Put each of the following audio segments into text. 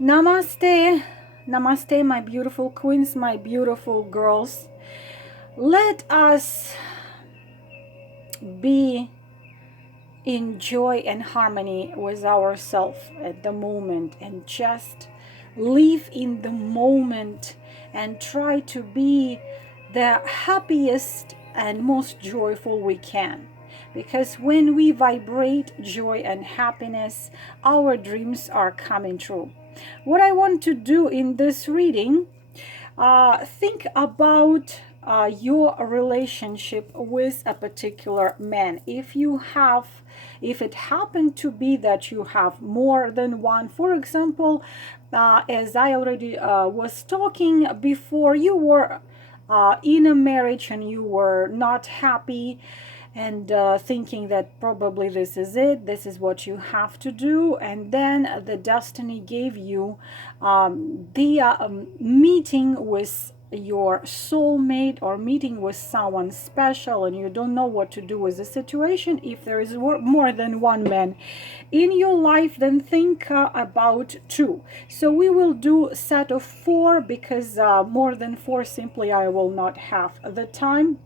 Namaste. Namaste, my beautiful queens, my beautiful girls. Let us be in joy and harmony with ourselves at the moment and just live in the moment and try to be the happiest and most joyful we can. Because when we vibrate joy and happiness, our dreams are coming true. What I want to do in this reading, think about your relationship with a particular man. If it happened to be that you have more than one, for example, as I already was talking before, you were in a marriage and you were not happy and thinking that probably this is it, this is what you have to do, and then the destiny gave you the meeting with your soulmate or meeting with someone special, and you don't know what to do with the situation. If there is more than one man in your life, then think about two. So we will do a set of four, because more than four simply I will not have the time.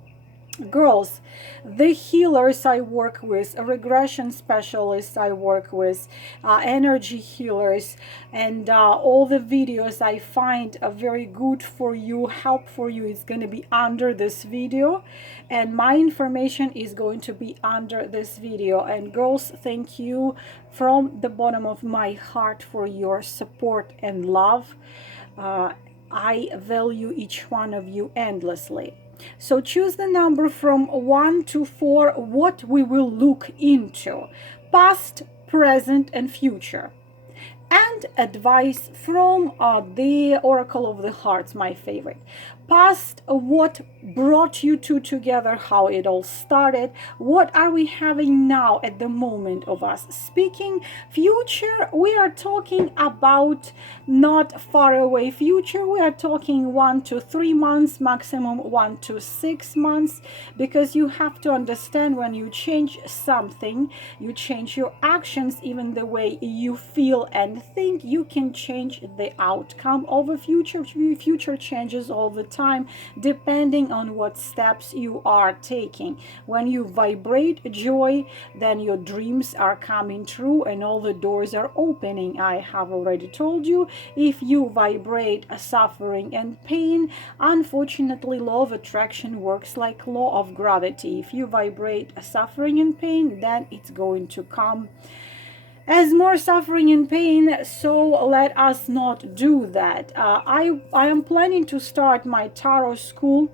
Girls, the healers I work with, regression specialists I work with, energy healers, and all the videos I find very good for you, help for you, is going to be under this video, and my information is going to be under this video. And girls, thank you from the bottom of my heart for your support and love. I value each one of you endlessly. So choose the number from 1 to 4, what we will look into: past, present, and future. And advice from the Oracle of the Hearts, my favorite. Past, what brought you two together, how it all started, what are we having now at the moment of us speaking. Future, we are talking about not far away future, we are talking 1 to 3 months, maximum 1 to 6 months, because you have to understand, when you change something, you change your actions, even the way you feel and think, you can change the outcome of a future. Future changes all the time depending on what steps you are taking. When you vibrate joy, then your dreams are coming true and all the doors are opening. I have already told you, if you vibrate suffering and pain, unfortunately law of attraction works like law of gravity. If you vibrate suffering and pain, then it's going to come as more suffering and pain. So let us not do that. I am planning to start my tarot school.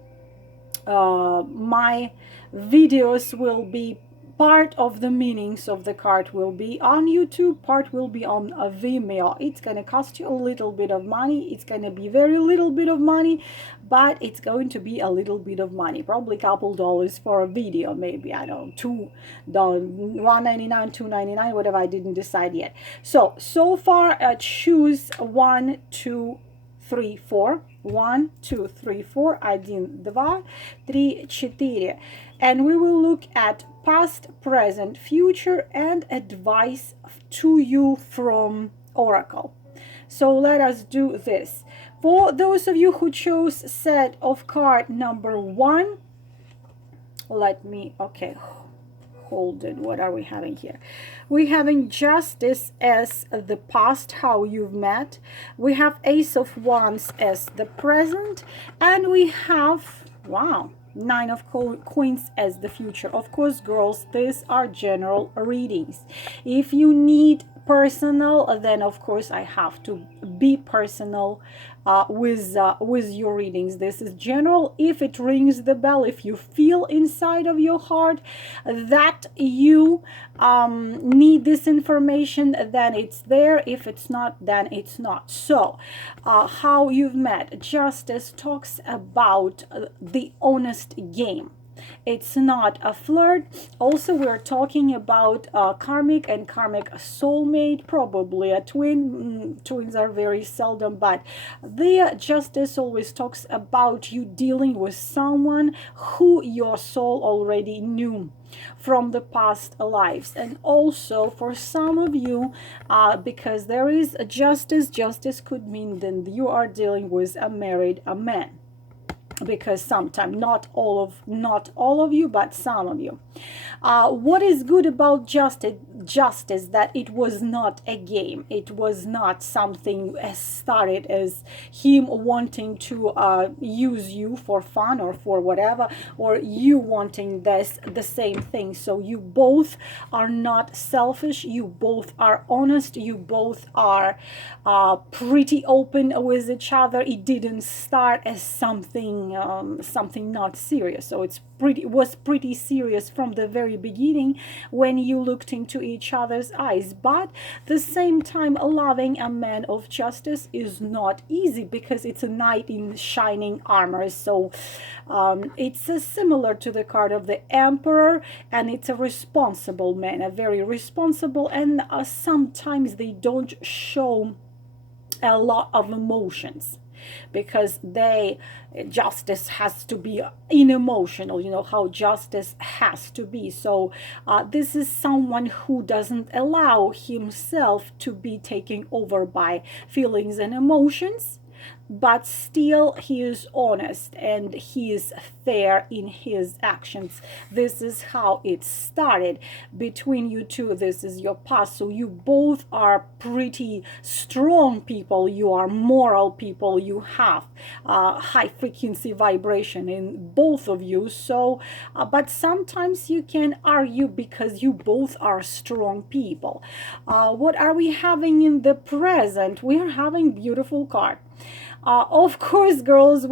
My videos will be, part of the meanings of the card will be on YouTube, part will be on a Vimeo. It's gonna cost you a little bit of money. It's gonna be very little bit of money, but it's going to be a little bit of money, probably a couple dollars for a video, maybe, I don't know, $2, $1.99, $2.99, whatever, I didn't decide yet. So far choose 1, 2, 3, 4. 1, 2, 3, 4, 1, 2, 3, 4, and we will look at past, present, future, and advice to you from Oracle. So let us do this. For those of you who chose set of card number 1, let me, okay, hold it. What are we having here? We're having Justice as the past, how you've met. We have Ace of Wands as the present. And we have, wow, Nine of Queens as the future. Of course, girls, these are general readings. If you need personal, then of course I have to be personal with your readings. This is general. If it rings the bell, if you feel inside of your heart that you need this information, then it's there. If it's not, then it's not. So how you've met. Justice talks about the honest game. It's not a flirt. Also, we're talking about karmic and karmic soulmate, probably a twin. Twins are very seldom, but the justice always talks about you dealing with someone who your soul already knew from the past lives. And also for some of you, because there is a justice could mean that you are dealing with a married man, because sometimes not all of you, but some of you. What is good about justice, that it was not a game. It was not something started as him wanting to use you for fun or for whatever, or you wanting the same thing. So you both are not selfish, you both are honest, you both are pretty open with each other. It didn't start as something not serious. So it was pretty serious from the very beginning when you looked into each other's eyes. But the same time, loving a man of justice is not easy, because it's a knight in shining armor. So it's similar to the card of the emperor, and it's a responsible man, a very responsible, and sometimes they don't show a lot of emotions, because justice has to be unemotional. You know how justice has to be. So this is someone who doesn't allow himself to be taken over by feelings and emotions, but still he is honest and he is fair in his actions. This is how it started between you two. This is your past. So you both are pretty strong people. You are moral people. You have high frequency vibration in both of you. So but sometimes you can argue, because you both are strong people. What are we having in the present? We are having beautiful card. Of course, girls,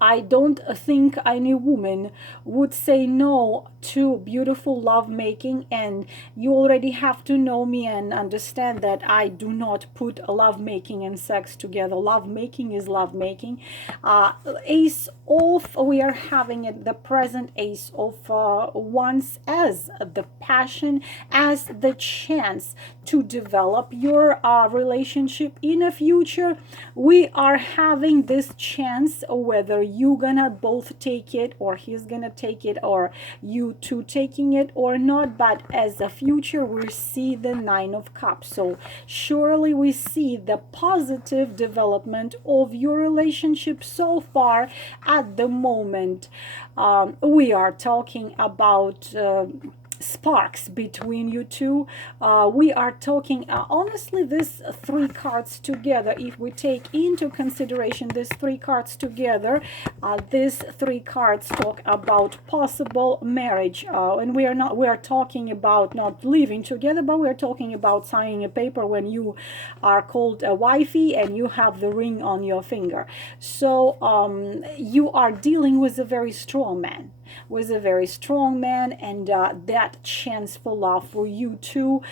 I don't think any woman would say no to beautiful lovemaking, and you already have to know me and understand that I do not put lovemaking and sex together. Lovemaking is lovemaking. Ace of, we are having at the present Ace of Wands as the passion, as the chance to develop your relationship in the future. We are having this chance, whether you gonna both take it, or he's gonna take it, or you two taking it or not. But as a future, we see the Nine of Cups. So surely we see the positive development of your relationship so far at the moment. We are talking about sparks between you two. We are talking honestly, these three cards together, if we take into consideration these three cards together, these three cards talk about possible marriage, and we are talking about not living together, but we are talking about signing a paper when you are called a wifey and you have the ring on your finger. So you are dealing with a very strong man, and that chance for love for you two,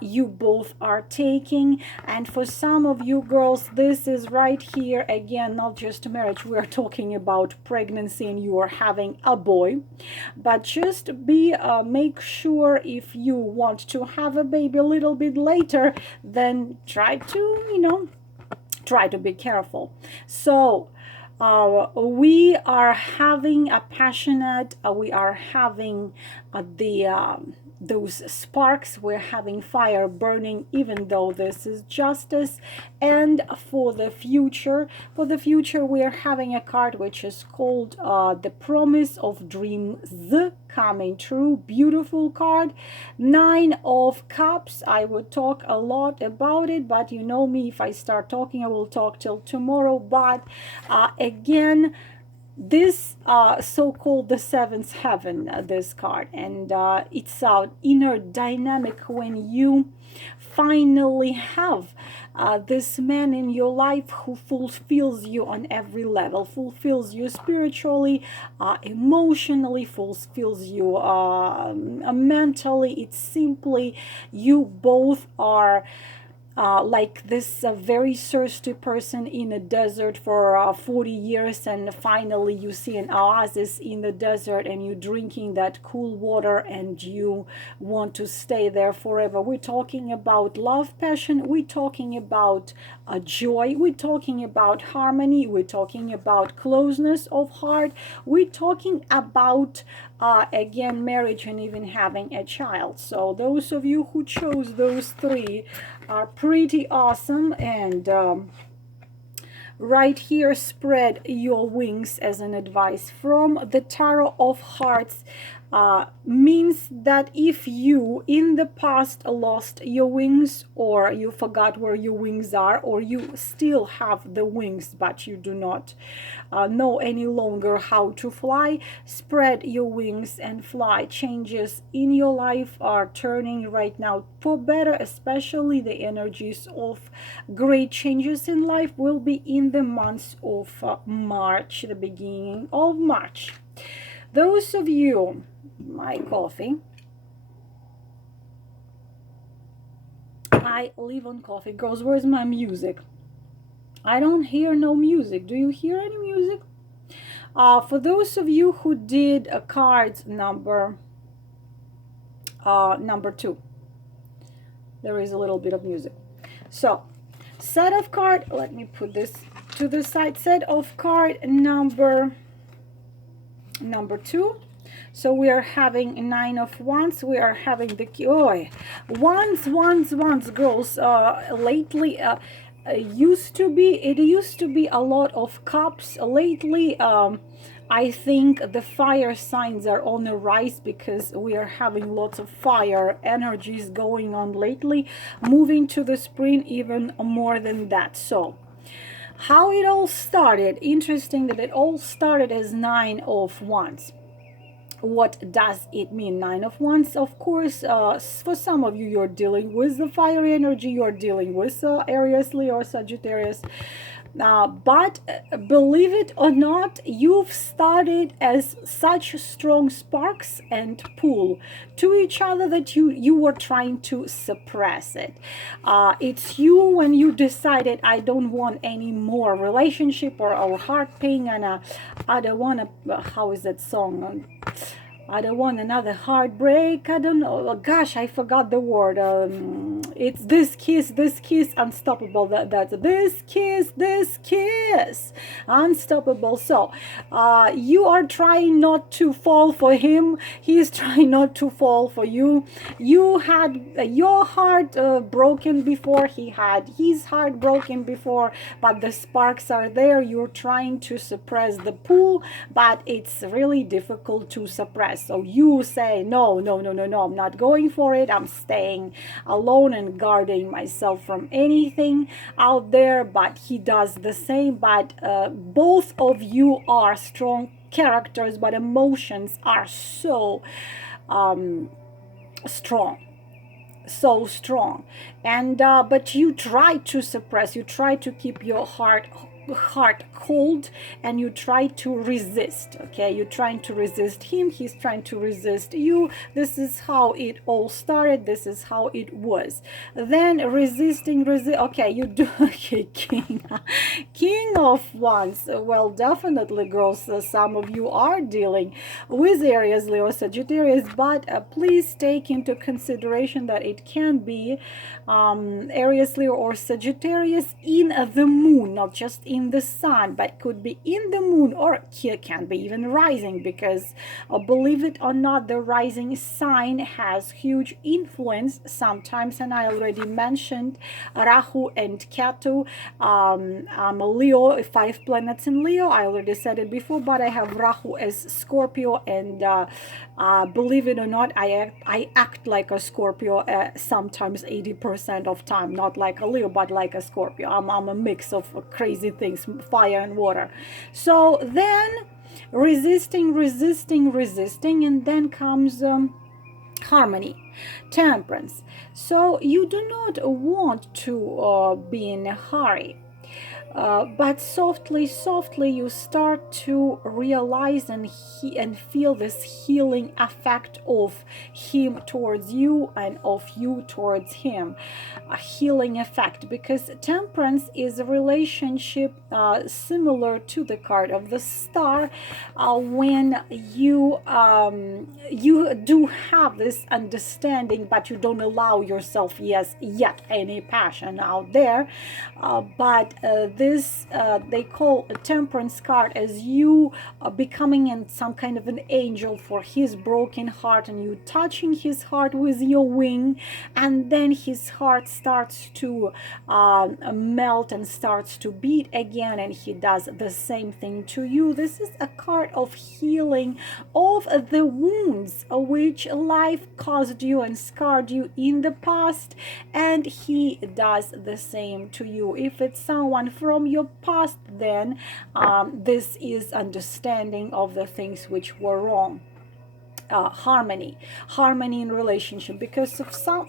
you both are taking. And for some of you girls, this is right here again, not just marriage. We are talking about pregnancy, and you are having a boy. But just make sure, if you want to have a baby a little bit later, then try to be careful. So we are having a passionate, we are having those sparks, we're having fire burning, even though this is justice. And for the future, we are having a card which is called the promise of dreams coming true. Beautiful card. Nine of Cups. I would talk a lot about it, but you know me, if I start talking, I will talk till tomorrow. But again, this so-called the seventh heaven, this card, and it's our inner dynamic when you finally have this man in your life who fulfills you on every level, fulfills you spiritually, emotionally, fulfills you mentally. It's simply you both are like this very thirsty person in a desert for 40 years, and finally you see an oasis in the desert and you're drinking that cool water and you want to stay there forever. We're talking about love, passion, we're talking about joy, we're talking about harmony, we're talking about closeness of heart, we're talking about again, marriage and even having a child. So those of you who chose those three are pretty awesome. And right here, spread your wings as an advice from the Tarot of Hearts. Means that if you in the past lost your wings, or you forgot where your wings are, or you still have the wings but you do not know any longer how to fly, spread your wings and fly. Changes in your life are turning right now for better, especially the energies of great changes in life will be in the months of March, the beginning of March. Those of you, my coffee, I live on coffee. Girls, where's my music? I don't hear no music. Do you hear any music? For those of you who did a cards number 2, there is a little bit of music. So set of card, let me put this to the side, set of card number 2. So we are having 9 of Wands. We are having the wands, girls. Lately, it used to be a lot of cups. Lately, I think the fire signs are on the rise because we are having lots of fire energies going on lately, moving to the spring even more than that. So how it all started, interesting that it all started as 9 of Wands. What does it mean, 9 of Wands? Of course, for some of you, you're dealing with the fire energy, you're dealing with Aries, Leo, Sagittarius. But believe it or not, you've started as such strong sparks and pull to each other that you were trying to suppress it. It's you when you decided, I don't want any more relationship or heart pain, and I don't want to, how is that song? I don't want another heartbreak. I don't know. Gosh, I forgot the word. It's this kiss, unstoppable. That's this kiss, unstoppable. So, you are trying not to fall for him. He is trying not to fall for you. You had your heart broken before. He had his heart broken before. But the sparks are there. You're trying to suppress the pull, but it's really difficult to suppress. So you say, no, I'm not going for it. I'm staying alone and guarding myself from anything out there. But he does the same. But both of you are strong characters, but emotions are so strong, and but you try to suppress, you try to keep your heart cold, and you try to resist. Okay, you're trying to resist him, he's trying to resist you. This is how it all started, this is how it was. Then resisting, okay, you do. Okay, king of Wands. Well, definitely, girls, some of you are dealing with Aries, Leo, Sagittarius, but please take into consideration that it can be Aries, Leo, or Sagittarius in the moon, not just in the sun, but could be in the moon, or here can be even rising, because believe it or not, the rising sign has huge influence sometimes. And I already mentioned Rahu and Ketu. I'm a Leo, 5 planets in Leo. I already said it before, but I have Rahu as Scorpio, and believe it or not, I act like a Scorpio sometimes 80% of time, not like a Leo, but like a Scorpio. I'm a mix of crazy things, fire and water. So then resisting, and then comes harmony, temperance. So you do not want to be in a hurry. But softly, softly, you start to realize and feel this healing effect of him towards you and of you towards him. A healing effect, because temperance is a relationship similar to the card of the star, when you do have this understanding, but you don't allow yourself yet any passion out there. But this they call a temperance card as you becoming in some kind of an angel for his broken heart, and you touching his heart with your wing, and then his heart starts to melt and starts to beat again, and he does the same thing to you. This is a card of healing of the wounds which life caused you and scarred you in the past, and he does the same to you. If it's someone from your past, then this is understanding of the things which were wrong. Harmony in relationship, because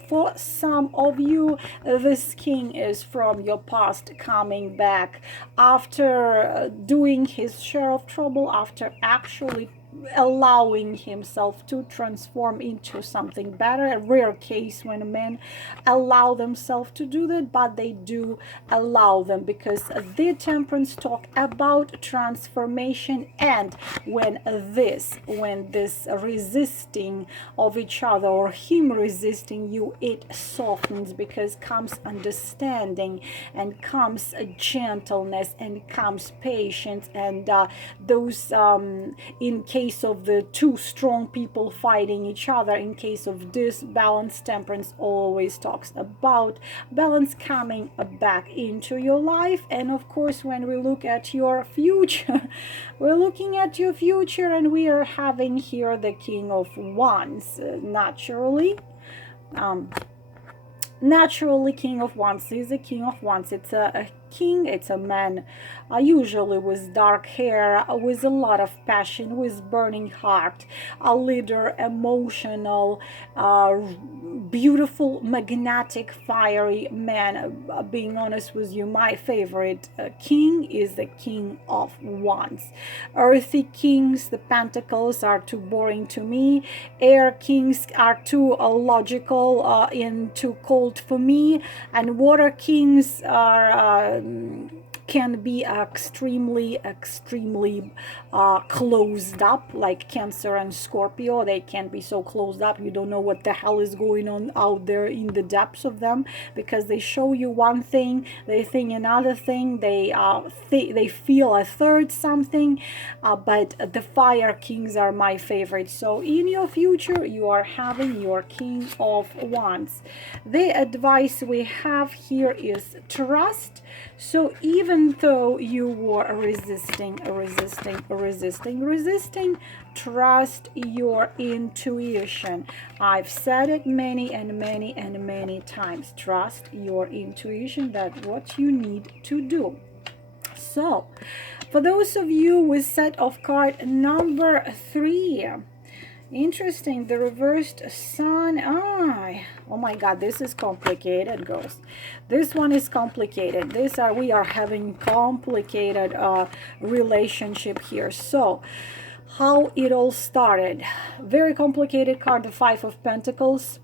for some of you, this king is from your past coming back after doing his share of trouble, after actually allowing himself to transform into something better. A rare case when men allow themselves to do that, but they do allow them, because the temperance talk about transformation, and when this resisting of each other, or him resisting you, it softens, because comes understanding, and comes gentleness, and comes patience, and those in case of the two strong people fighting each other, in case of this balance, temperance always talks about balance coming back into your life. And of course, when we look at your future, we're looking at your future, and we are having here the King of Wands. Naturally, King of Wands is a King of Wands. It's a king, it's a man, usually with dark hair, with a lot of passion, with burning heart, a leader, emotional, beautiful, magnetic, fiery man. Being honest with you, my favorite king is the King of Wands. Earthy kings, the pentacles, are too boring to me. Air kings are too logical and too cold for me. And water kings are can be extremely closed up, like Cancer and Scorpio. They can be so closed up you don't know what the hell is going on out there in the depths of them, because they show you one thing, they think another thing, they feel a third something. But the fire kings are my favorite. So in your future, you are having your King of Wands. The advice we have here is trust. So even though you were resisting, trust your intuition. I've said it many times. Trust your intuition. That's what you need to do. So for those of you with set of card number 3, interesting, the reversed sun. Oh my god, this is complicated, girls. This one is complicated. We are having complicated relationship here. So how it all started, very complicated card, the Five of Pentacles,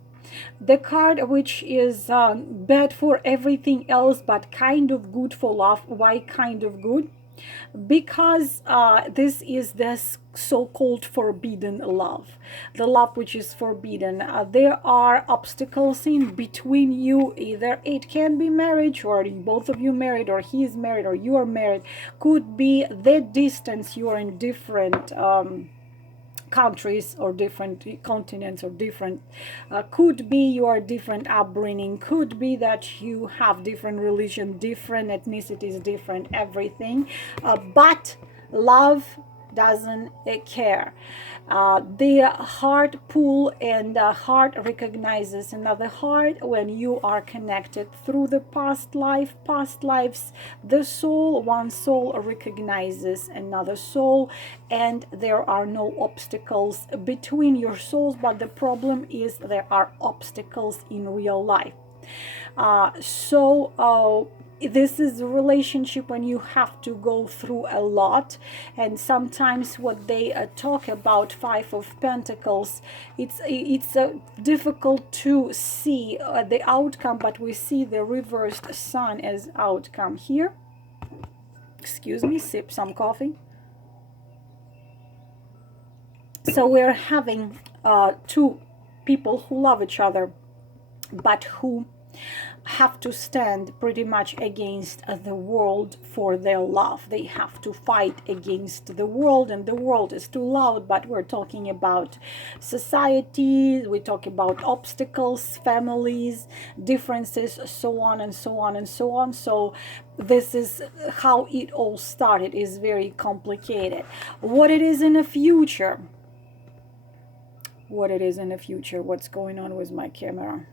the card which is bad for everything else but kind of good for love. Why kind of good? Because this is this so-called forbidden love, the love which is forbidden. There are obstacles in between you. Either it can be marriage, or both of you married, or he is married, or you are married. Could be the distance, you are in different countries or different continents, or different could be your different upbringing, could be that you have different religion, different ethnicities, different everything, but love doesn't care. The heart pull, and the heart recognizes another heart when you are connected through the past lives. The soul, one soul recognizes another soul, and there are no obstacles between your souls. But the problem is there are obstacles in real life. This is a relationship when you have to go through a lot, and sometimes what they talk about, Five of Pentacles, it's difficult to see the outcome, but we see the reversed sun as outcome here. Excuse me, sip some coffee. So we're having two people who love each other, but who have to stand pretty much against the world for their love. They have to fight against the world, and the world is too loud. But we're talking about society, we talk about obstacles, families, differences, so on and so on and so on. So this is how it all started. Is very complicated. What it is in the future, what's going on with my camera?